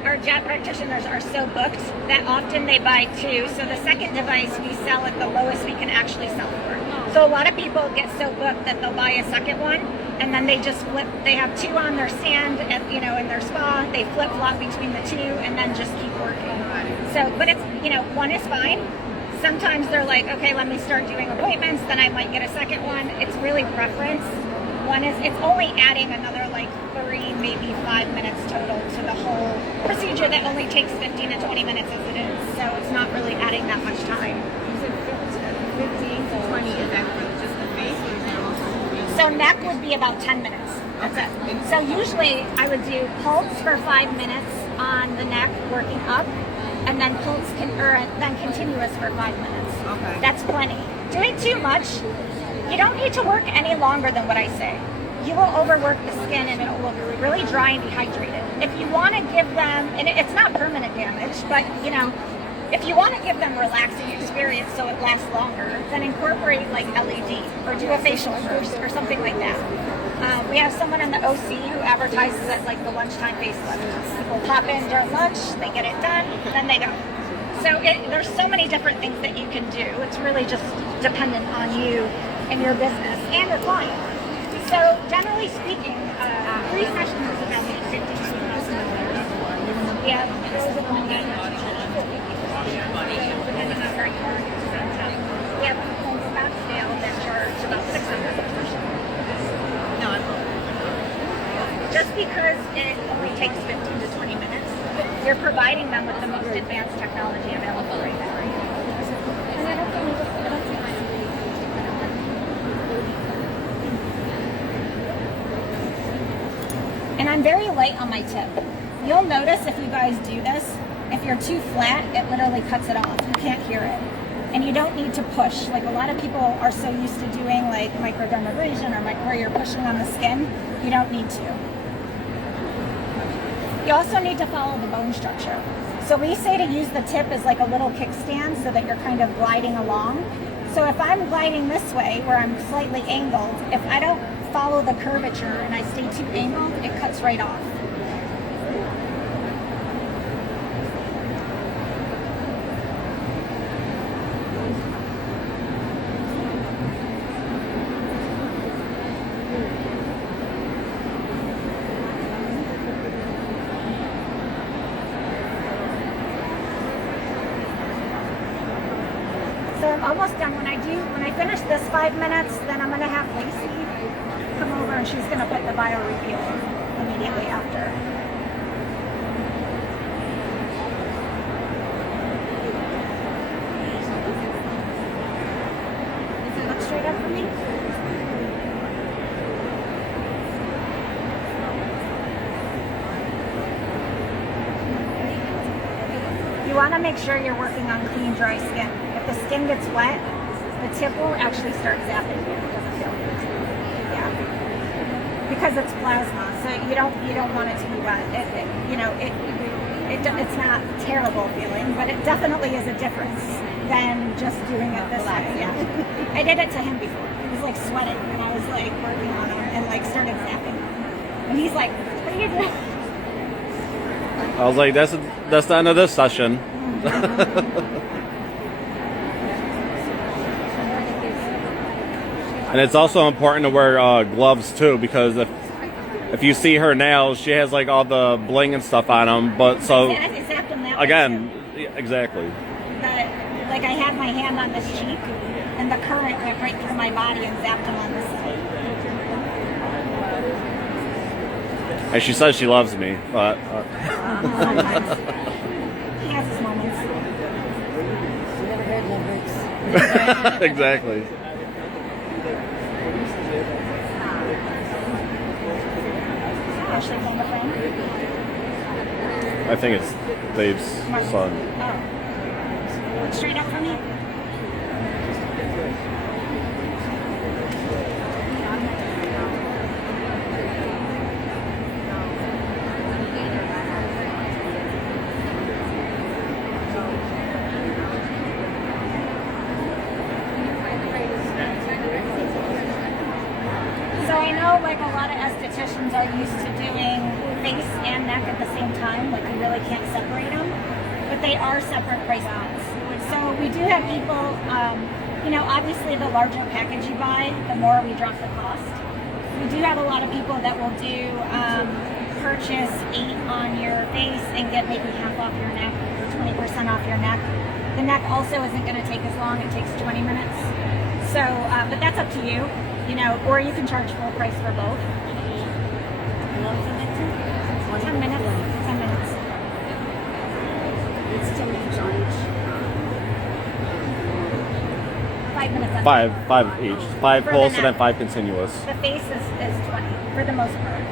our jet practitioners are so booked that often they buy two. So the second device we sell at the lowest we can actually sell for. So a lot of people get so booked that they'll buy a second one, and then they just flip. They have two on their stand, in their spa. They flip flop between the two, and then just keep working. So, but it's one is fine. Sometimes they're like, okay, let me start doing appointments. Then I might get a second one. It's really preference. One is, it's only adding another 3, maybe 5 minutes total to the whole procedure that only takes 15 to 20 minutes as it is. So it's not really adding that much time. You said 15 to 20. Is that for just the face, or is that also? So neck would be about 10 minutes. That's it. So usually I would do pulse for 5 minutes on the neck, working up, and then then continuous for 5 minutes. Okay. That's plenty. Doing too much, you don't need to work any longer than what I say. You will overwork the skin and it will look really dry and dehydrated. If you want to give them, and it's not permanent damage, but if you want to give them a relaxing experience so it lasts longer, then incorporate LED or do a facial first or something like that. We have someone in the OC who advertises at like the lunchtime facelift. People pop in during lunch, they get it done, then they go. So there's so many different things that you can do. It's really just dependent on you and your business and your client. So generally speaking, 3 sessions is about $50. We have those of them that depending on where you are. We have homes about sale that charge about $600 per session. No, I'm just because it only takes 15 to 20 minutes, you're providing them with the most advanced technology available right now. And I'm very light on my tip. You'll notice if you guys do this, if you're too flat, it literally cuts it off. You can't hear it. And you don't need to push. Like a lot of people are so used to doing like microdermabrasion or where you're pushing on the skin. You don't need to. You also need to follow the bone structure. So we say to use the tip as like a little kickstand so that you're kind of gliding along. So if I'm gliding this way where I'm slightly angled, if I don't follow the curvature and I stay too angled, it cuts right off. So I'm almost done. When I finish this 5 minutes, then I'm gonna have Lacey come over and she's gonna put the BioRePeel immediately after. Look straight up for me. You want to make sure you're working on clean, dry skin. If the skin gets wet, the tip will actually start zapping you. It doesn't feel good. Yeah, because it's plasma, so you don't want it to be wet. It's not a terrible feeling, but it definitely is a difference than just doing it this way. Yeah, I did it to him before. He was like sweating, and I was like working on him and like started zapping him, and he's like, "What are you doing?" I was like, that's the end of this session. And it's also important to wear gloves too, because if you see her nails, she has like all the bling and stuff on them. But so again, exactly. Like I had my hand on this cheek, and the current went right through my body and zapped him on this side. And she says she loves me, but sometimes he has his moments. Never heard love hurts. exactly. Ashley from the phone. I think it's Dave's son. Oh. Look straight up for me. So I know like a lot of estheticians are used to doing face and neck at the same time, like you really can't separate them, but they are separate price points. So we do have people, obviously the larger package you buy, the more we drop the cost. We do have a lot of people that will do purchase 8 on your face and get maybe half off your neck or 20% off your neck. The neck also isn't going to take as long, it takes 20 minutes. So, but that's up to you. Or you can charge full price for both. 10 minutes. 10 minutes. It's 10 minutes on each. 5 minutes on Five each. 5 For pulse the and then neck. 5 continuous. The face is 20 for the most part.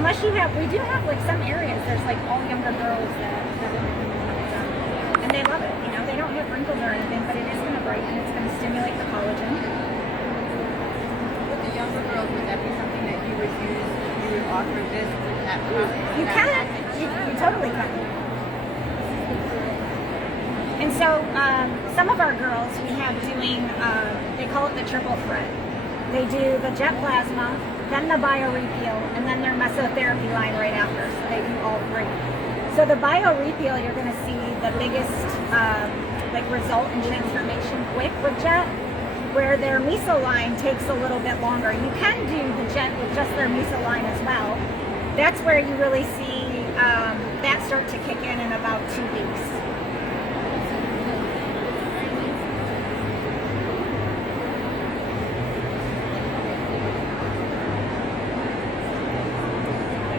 Unless we do have like some areas, there's like all younger girls that are done. And they love it. They don't have wrinkles or anything, but it is going to brighten. It's going to stimulate the collagen. Younger girls, would that be something that you would use? You would offer this with that product? You can. You totally can. And so some of our girls we have doing, they call it the triple threat. They do the jet plasma, then the BioRePeel, and then their mesotherapy line right after. So they do all three. So the BioRePeel, you're going to see the biggest result and transformation quick with Jet, where their meso line takes a little bit longer. You can do the Jet with just their meso line as well. That's where you really see that start to kick in about 2 weeks.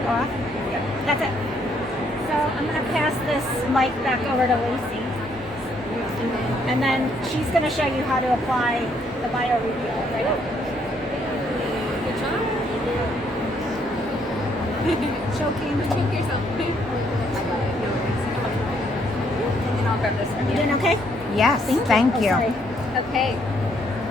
Off? Yep. That's it. So I'm going to pass this mic back over to Lacey. And then she's going to show you how to apply the BioRePeel right now. Good job. Choking. Choke yourself. I got it. No worries. And then I'll grab this one. You doing okay? Yes, thank you. Sorry. Okay.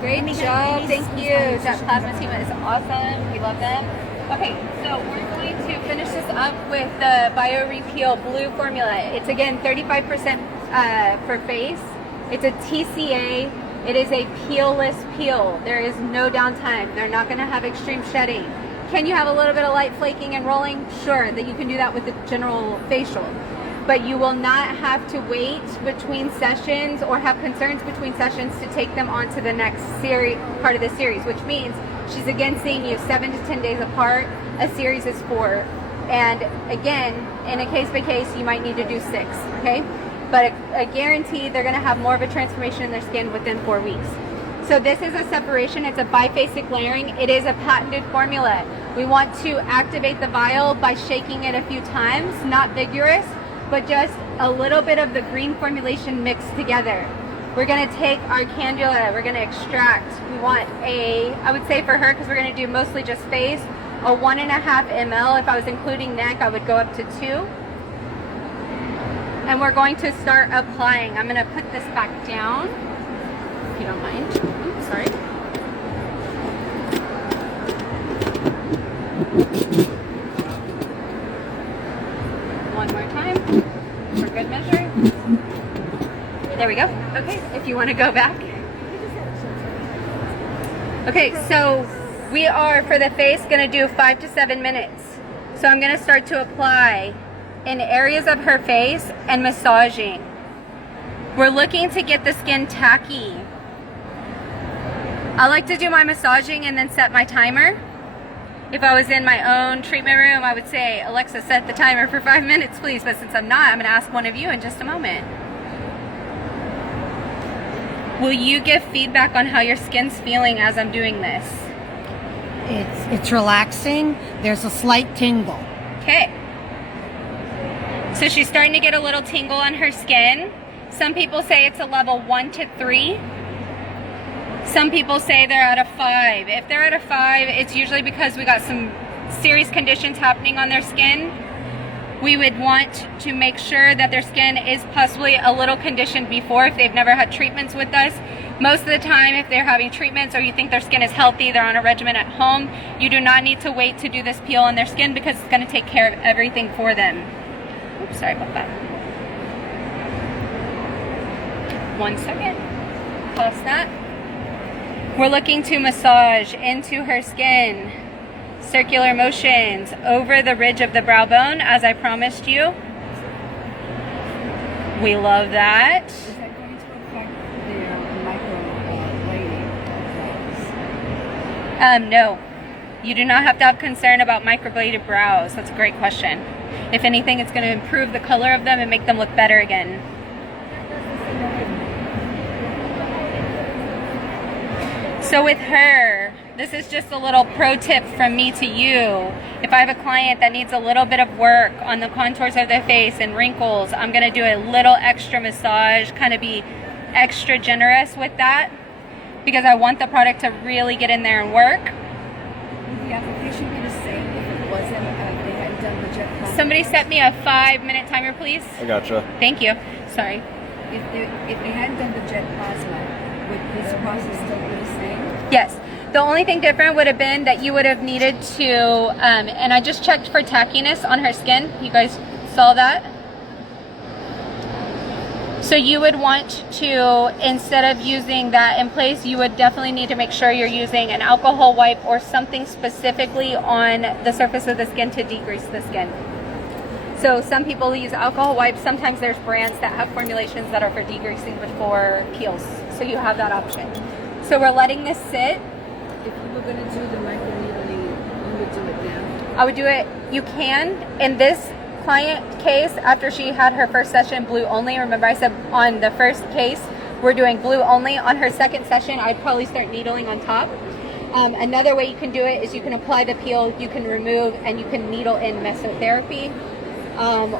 Great job. Thank you. That plasma team is awesome. We love them. Okay, so we're going to finish this up with the BioRePeel Blue formula. It's again 35% for face. It's a TCA. It is a peelless peel. There is no downtime. They're not going to have extreme shedding. Can you have a little bit of light flaking and rolling? Sure, that you can do that with the general facial. But you will not have to wait between sessions or have concerns between sessions to take them on to the next part of the series, which means she's again seeing you 7 to 10 days apart. A series is 4. And again, in a case by case, you might need to do 6, okay? But I guarantee they're gonna have more of a transformation in their skin within 4 weeks. So this is a separation, it's a biphasic layering. It is a patented formula. We want to activate the vial by shaking it a few times, not vigorous, but just a little bit of the green formulation mixed together. We're gonna take our cannula, we're gonna extract. We want I would say for her, because we're gonna do mostly just face, a 1.5 ml. If I was including neck, I would go up to 2. And we're going to start applying. I'm gonna put this back down, if you don't mind. Oops, sorry. One more time, for good measure. There we go. Okay, if you want to go back. Okay, so we are, for the face, going to do 5 to 7 minutes. So I'm going to start to apply in areas of her face and massaging. We're looking to get the skin tacky. I like to do my massaging and then set my timer. If I was in my own treatment room, I would say, Alexa, set the timer for 5 minutes, please. But since I'm not, I'm going to ask one of you in just a moment. Will you give feedback on how your skin's feeling as I'm doing this? It's relaxing. There's a slight tingle. Okay. So she's starting to get a little tingle on her skin. Some people say it's a level 1 to 3. Some people say they're at a 5. If they're at a 5, it's usually because we got some serious conditions happening on their skin. We would want to make sure that their skin is possibly a little conditioned before if they've never had treatments with us. Most of the time, if they're having treatments or you think their skin is healthy, they're on a regimen at home, you do not need to wait to do this peel on their skin because it's going to take care of everything for them. Oops, sorry about that. 1 second. Pause that. We're looking to massage into her skin. Circular motions over the ridge of the brow bone, as I promised you. We love that. Is that going to affect their microblading of brows? No. You do not have to have concern about microbladed brows. That's a great question. If anything, it's going to improve the color of them and make them look better again. So with her, this is just a little pro tip from me to you. If I have a client that needs a little bit of work on the contours of their face and wrinkles, I'm going to do a little extra massage, kind of be extra generous with that because I want the product to really get in there and work. Would the application be the same if it wasn't, if they hadn't done the jet plasma? Somebody set me a 5-minute timer, please. I gotcha. Thank you. Sorry. If they hadn't done the jet plasma, would this process still be the same? Yes. The only thing different would have been that you would have needed to, and I just checked for tackiness on her skin. You guys saw that? So you would want to, instead of using that in place, you would definitely need to make sure you're using an alcohol wipe or something specifically on the surface of the skin to degrease the skin. So some people use alcohol wipes. Sometimes there's brands that have formulations that are for degreasing before peels. So you have that option. So we're letting this sit. If you were going to do the microneedling, you would do it now? I would do it, you can. In this client case, after she had her first session blue only, remember I said on the first case, we're doing blue only. On her second session, I'd probably start needling on top. Another way you can do it is you can apply the peel, you can remove, and you can needle in mesotherapy.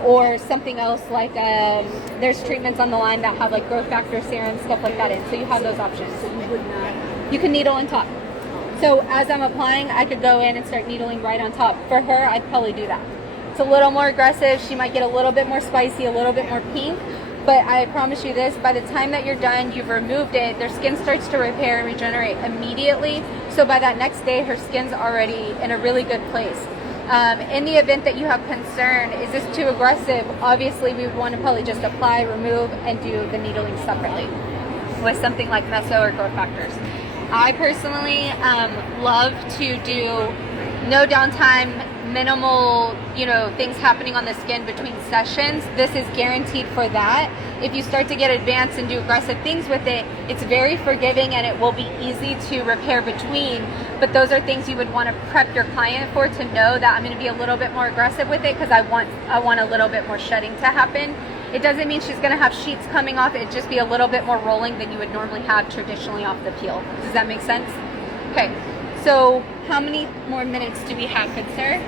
Or something else like there's treatments on the line that have like growth factor serum, stuff like that in. So you have those options. So you would not? You can needle on top. So as I'm applying, I could go in and start needling right on top. For her, I'd probably do that. It's a little more aggressive. She might get a little bit more spicy, a little bit more pink. But I promise you this, by the time that you're done, you've removed it, their skin starts to repair and regenerate immediately. So by that next day, her skin's already in a really good place. In the event that you have concern, is this too aggressive? Obviously, we would want to probably just apply, remove, and do the needling separately with something like meso or growth factors. I personally love to do no downtime, minimal, things happening on the skin between sessions. This is guaranteed for that. If you start to get advanced and do aggressive things with it, it's very forgiving and it will be easy to repair between. But those are things you would want to prep your client for, to know that I'm going to be a little bit more aggressive with it because I want a little bit more shedding to happen. It doesn't mean she's going to have sheets coming off. It'd just be a little bit more rolling than you would normally have traditionally off the peel. Does that make sense? Okay, so how many more minutes do we have, good sir?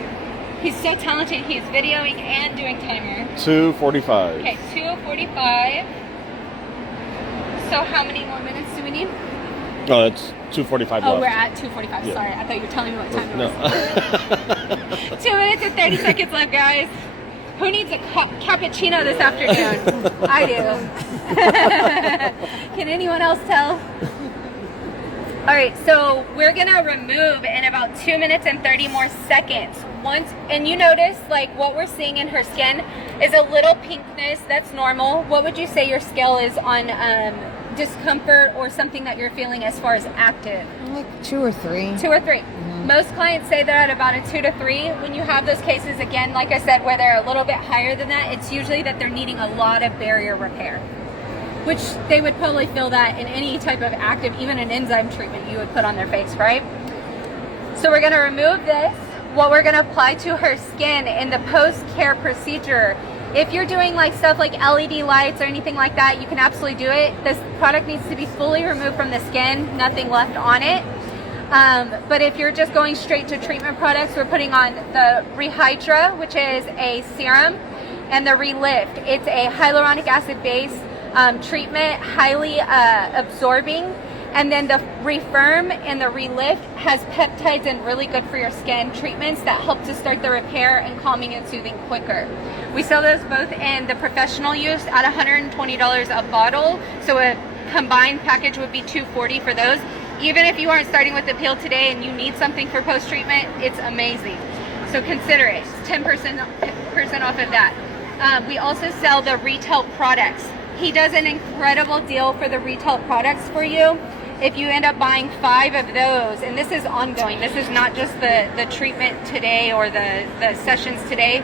He's so talented. He is videoing and doing timer. 2:45. Okay, 2:45. So how many more minutes do we need? Oh, it's 2:45 left. Oh, we're at 2:45. Yeah. Sorry, I thought you were telling me what time it No. was. 2 minutes and 30 seconds left, guys. Who needs a cappuccino this afternoon? I do. Can anyone else tell? All right, so we're gonna remove in about 2 minutes and 30 more seconds. And you notice like what we're seeing in her skin is a little pinkness. That's normal. What would you say your scale is on discomfort or something that you're feeling as far as active? Like 2 or 3. 2 or 3. Most clients say they're at about a 2 to 3. When you have those cases, again, like I said, where they're a little bit higher than that, it's usually that they're needing a lot of barrier repair, which they would probably feel that in any type of active, even an enzyme treatment you would put on their face, right? So we're gonna remove this. What we're gonna apply to her skin in the post-care procedure. If you're doing like stuff like LED lights or anything like that, you can absolutely do it. This product needs to be fully removed from the skin, nothing left on it. But if you're just going straight to treatment products, we're putting on the Rehydra, which is a serum, and the Relift. It's a hyaluronic acid base treatment, highly absorbing. And then the Refirm and the Relift has peptides and really good for your skin treatments that help to start the repair and calming and soothing quicker. We sell those both in the professional use at $120 a bottle. So a combined package would be $240 for those. Even if you aren't starting with the peel today and you need something for post-treatment, it's amazing. So consider it. It's 10% off of that. We also sell the retail products. He does an incredible deal for the retail products for you. If you end up buying 5 of those, and this is ongoing, this is not just the treatment today or the sessions today,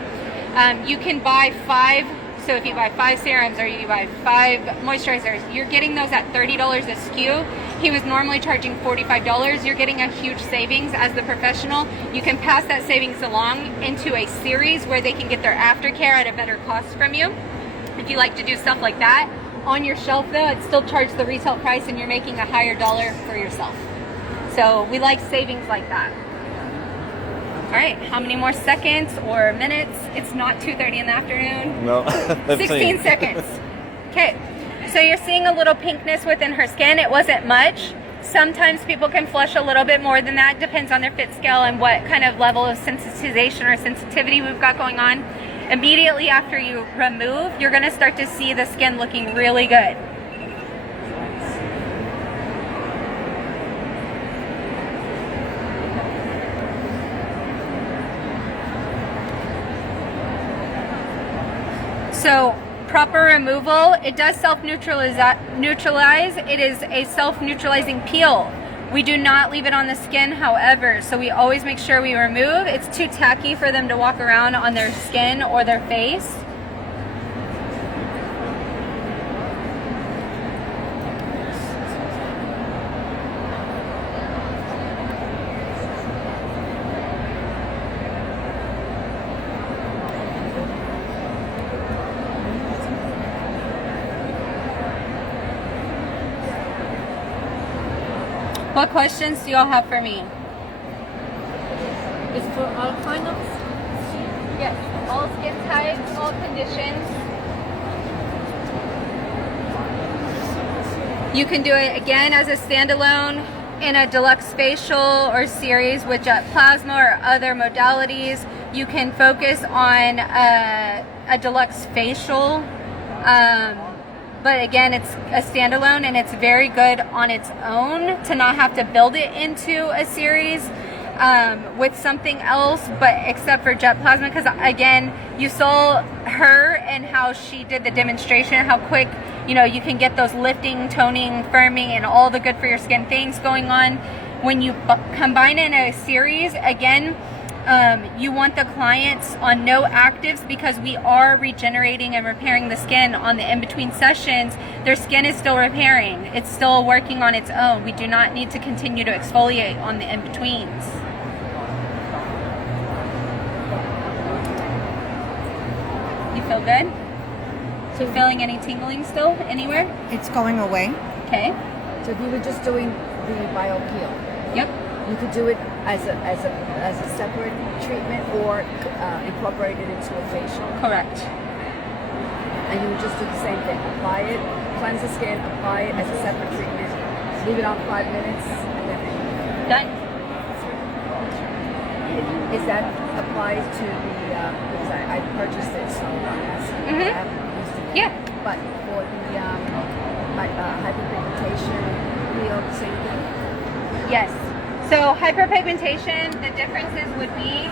you can buy 5. So if you buy 5 serums or you buy 5 moisturizers, you're getting those at $30 a SKU. He was normally charging $45. You're getting a huge savings as the professional. You can pass that savings along into a series where they can get their aftercare at a better cost from you. If you like to do stuff like that, on your shelf though, it's still charged the retail price and you're making a higher dollar for yourself. So we like savings like that. All right, how many more seconds or minutes? It's not 2:30 in the afternoon. No. 16 seconds. Okay, so you're seeing a little pinkness within her skin. It wasn't much. Sometimes people can flush a little bit more than that. Depends on their fit scale and what kind of level of sensitization or sensitivity we've got going on. Immediately after you remove, you're gonna start to see the skin looking really good. So proper removal, it does self-neutralize. It is a self-neutralizing peel. We do not leave it on the skin, however, so we always make sure we remove. It's too tacky for them to walk around on their skin or their face. What questions do y'all have for me? It's for all kind of Yes, all skin types, all conditions. You can do it again as a standalone in a deluxe facial or series with jet plasma or other modalities. You can focus on a deluxe facial. But again, it's a standalone and it's very good on its own to not have to build it into a series with something else, but except for jet plasma, because again, you saw her and how she did the demonstration, how quick, you know, you can get those lifting, toning, firming, and all the good for your skin things going on. When you combine in a series, again, you want the clients on no actives because we are regenerating and repairing the skin on the in-between sessions. Their skin is still repairing. It's still working on its own. We do not need to continue to exfoliate on the in-betweens. You feel good? So you feeling any tingling still anywhere? It's going away. Okay. So if you were just doing the BioPeel, Yep. you could do it as a separate treatment or incorporate it into a facial. Correct. And you would just do the same thing. Apply it, cleanse the skin, apply it as a separate treatment, leave it on 5 minutes, and then Done. is that applies to the because I purchased it, so I'm asking. Mhm. I haven't used it. Yeah. But for the hyperpigmentation peel, same thing. Yes. So hyperpigmentation, the differences would be,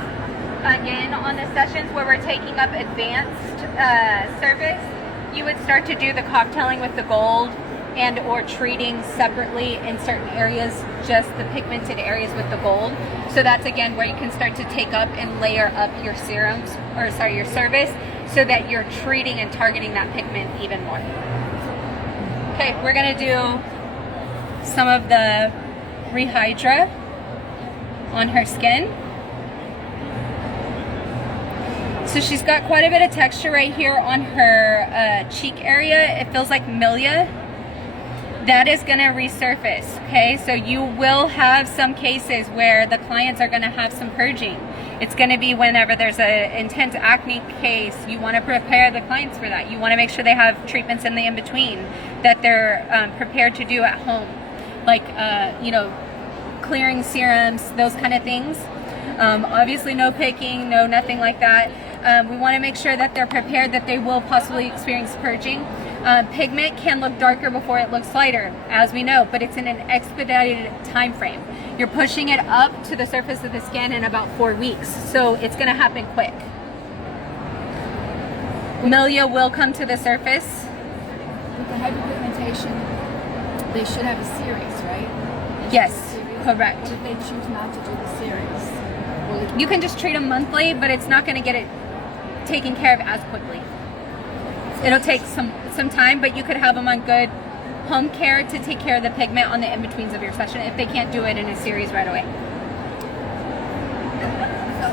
again, on the sessions where we're taking up advanced service, you would start to do the cocktailing with the gold and or treating separately in certain areas, just the pigmented areas with the gold. So that's, again, where you can start to take up and layer up your serums, or sorry, your service, so that you're treating and targeting that pigment even more. Okay, we're gonna do some of the Rehydra on her skin. So she's got quite a bit of texture right here on her cheek area. It feels like milia. That is going to resurface, okay? So you will have some cases where the clients are going to have some purging. It's going to be whenever there's an intense acne case, you want to prepare the clients for that. You want to make sure they have treatments in the in-between that they're prepared to do at home. Like, you know, clearing serums, those kind of things. Obviously no picking, no nothing like that. We want to make sure that they're prepared that they will possibly experience purging. Pigment can look darker before it looks lighter, as we know, but it's in an expedited time frame. You're pushing it up to the surface of the skin in about 4 weeks, so it's going to happen quick. Milia will come to the surface. With the hyperpigmentation, they should have a series, right? Yes, correct. What if they choose not to do the series? Will it You can just treat them monthly, but it's not going to get it taken care of as quickly. It'll take some time, but you could have them on good home care to take care of the pigment on the in-betweens of your session if they can't do it in a series right away. So,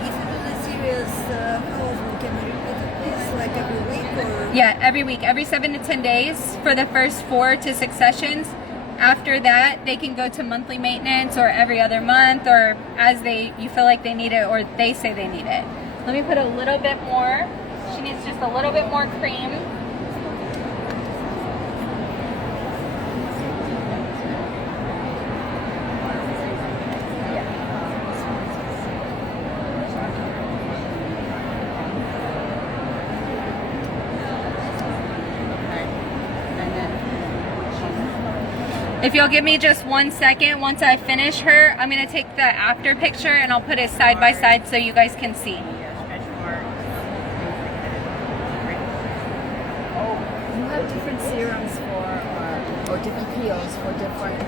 if you do the series, how often can you repeat this? Like every week or? Yeah, every week, every 7 to 10 days for the first 4 to 6 sessions. After that, they can go to monthly maintenance or every other month, or as you feel like they need it or they say they need it. Let me put a little bit more. She needs just a little bit more cream. If you'll give me just 1 second, once I finish her, I'm going to take the after picture and I'll put it side by side so you guys can see. different peels for different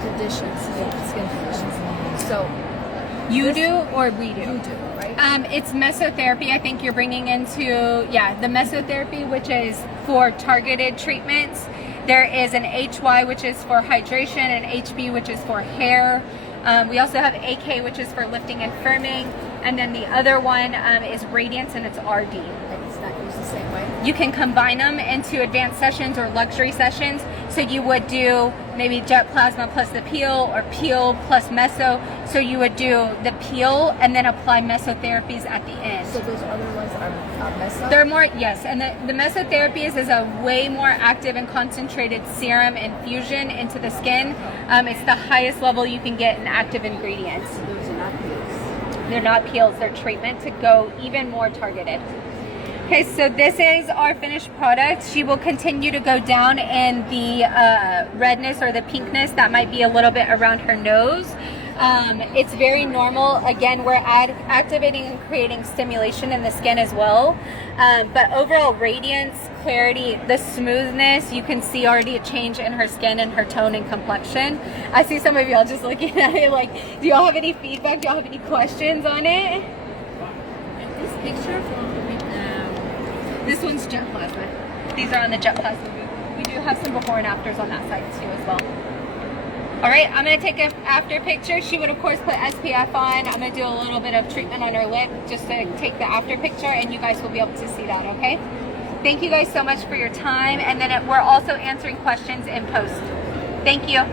conditions, skin conditions. So You do or we do? you do, right? It's mesotherapy. I think you're bringing into, the mesotherapy, which is for targeted treatments. There is an HY, which is for hydration, and HB, which is for hair. We also have AK, which is for lifting and firming. And then the other one is Radiance, and it's RD. And it's not used the same way. You can combine them into advanced sessions or luxury sessions. So you would do maybe jet plasma plus the peel, or peel plus meso. So you would do the peel and then apply mesotherapies at the end. So those other ones are meso? They're more, yes, and the mesotherapies is a way more active and concentrated serum infusion into the skin. It's the highest level you can get in active ingredients. Those are not peels. They're not peels, they're treatment to go even more targeted. Okay, so this is our finished product. She will continue to go down in the redness or the pinkness that might be a little bit around her nose. It's very normal. Again, we're activating and creating stimulation in the skin as well. But overall radiance, clarity, the smoothness, you can see already a change in her skin and her tone and complexion. I see some of y'all just looking at it like, do y'all have any feedback? Do y'all have any questions on it? This picture from This one's jet plasma. These are on the jet plasma booth. We do have some before and afters on that side too as well. All right, I'm gonna take an after picture. She would of course put SPF on. I'm gonna do a little bit of treatment on her lip just to take the after picture, and you guys will be able to see that, okay? Thank you guys so much for your time, and then we're also answering questions in post. Thank you.